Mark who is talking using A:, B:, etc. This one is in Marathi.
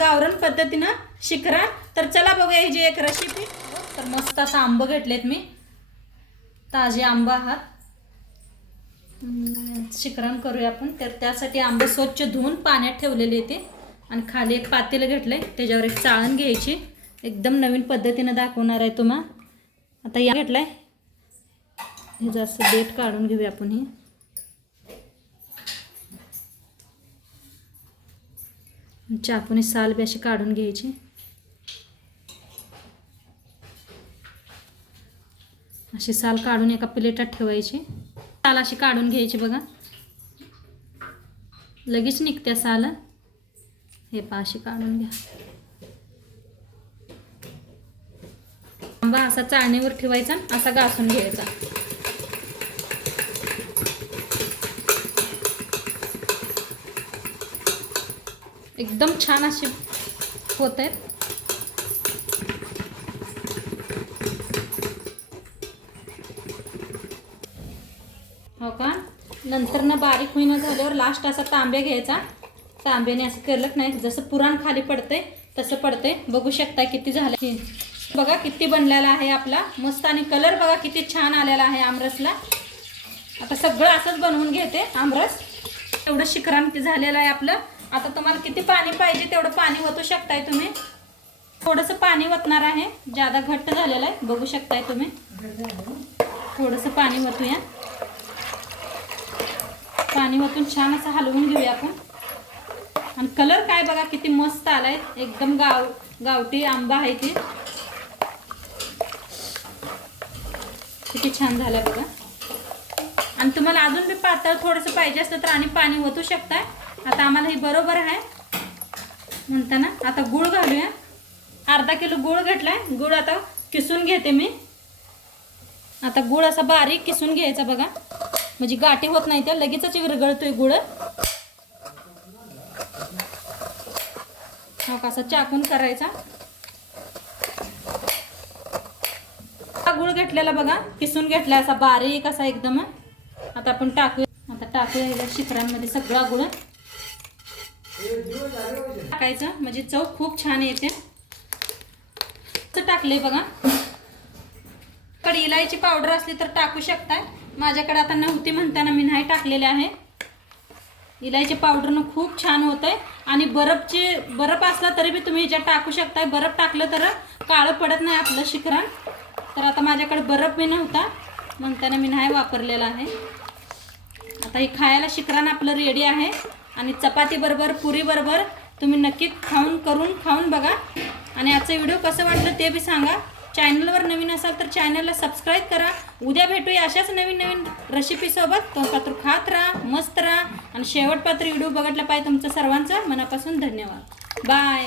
A: गावरण पद्धतीनं शिखरा तर चला बघूया ही जी एक रेसिपी तर मस्त असं आंब घेतलेत मी. ताजे आंबा आहात. हम्म, शिखरण करूया आपण. तर त्यासाठी आंबे स्वच्छ धुवून पाण्यात ठेवलेले ते आणि खाली एक पातेलं घेतलं आहे त्याच्यावर एक चाळण घ्यायची. एकदम नवीन पद्धतीनं दाखवणार आहे तुम्हा. आता या घेतलं आहे हे जास्त देठ काढून घेऊया आपण ही. चाकूने साल बी अशी काढून घ्यायची. अशी साल काढून एका प्लेटात ठेवायची. साल अशी काढून घ्यायची बघा. लगेच निघत्या साल. हे पा अशी काढून घ्या. आंबा असा चाळणीवर ठेवायचा असा घासून घ्यायचा. एकदम छान असे होत आहेत. हो का? नंतर ना बारीक होईना झाल्यावर लास्ट असा तांब्या घ्यायचा. तांब्याने असं केलं नाही. जसं पुराण खाली पडतंय तसं पडतंय. बघू शकता किती झालं. बघा किती बनलेला आहे आपला. मस्त आणि कलर बघा किती छान आलेला आहे आमरसला. आता सगळं असंच बनवून घेते आमरस. एवढं शिखरांती झालेलं आहे आपलं. आता तुम्हाला किती पाणी पाहिजे तेवढं पाणी वतू शकताय तुम्ही. थोडंसं पाणी वतणार आहे. जादा घट्ट झालेलं आहे. बघू शकताय तुम्ही. थोडंसं पाणी वतूया. पाणी वतून छान असं हलवून घेऊया आपण. आणि कलर काय बघा किती मस्त आलाय. एकदम गाव गावठी आंबा आहे ती. किती छान झालाय बघा. आणि तुम्हाला अजून बी पातळ थोडंसं पाहिजे असलं तर आणि पाणी वतू शकताय. आता आम्हाला हे बरोबर आहे. म्हणताना आता गुळ घालूया. अर्धा किलो गुळ घेतलाय. गुळ आता किसून घेते मी. आता गुळ असा बारीक किसून घ्यायचा बघा. म्हणजे गाठी होत नाही त्या लगेचच विरघळतोय गुळ. हा कसा चाकून करायचा. हा गुळ घेतलेला बघा. किसून घेतला असा बारीक असा एकदम. आता आपण टाकू आता टाकूया शिखरांमध्ये सगळा गुळ. टाकायचं. म्हणजे चव खूप छान येते. तर टाकले बघा. कडे इलायची पावडर असली तर टाकू शकताय. माझ्याकडे आता नव्हती म्हणताना मी नाही टाकलेले आहे. इलायची पावडरनं खूप छान होत आहे आणि बर्फची बर्फ असला तरी बी तुम्ही ह्याच्यात टाकू शकताय. बर्फ टाकलं तर काळं पडत नाही आपलं शिखरण तर आता माझ्याकडे बर्फ बी नव्हता. म्हणताना मी नाही वापरलेला आहे. आता हे खायला शिखरण आपलं रेडी आहे. आणि चपातीबरोबर पुरीबरोबर तुम्ही नक्की खाऊन करून खाऊन बघा. आणि आजचा व्हिडिओ कसं वाटलं ते बी सांगा. चॅनलवर नवीन असाल तर चॅनलला सबस्क्राईब करा. उद्या भेटूया अशाच नवीन नवीन रेसिपीसोबत तो खात राहा मस्त राहा. आणि शेवटपात्र व्हिडिओ बघितला पाहिजे तुमचं सर्वांचं. मनापासून धन्यवाद. बाय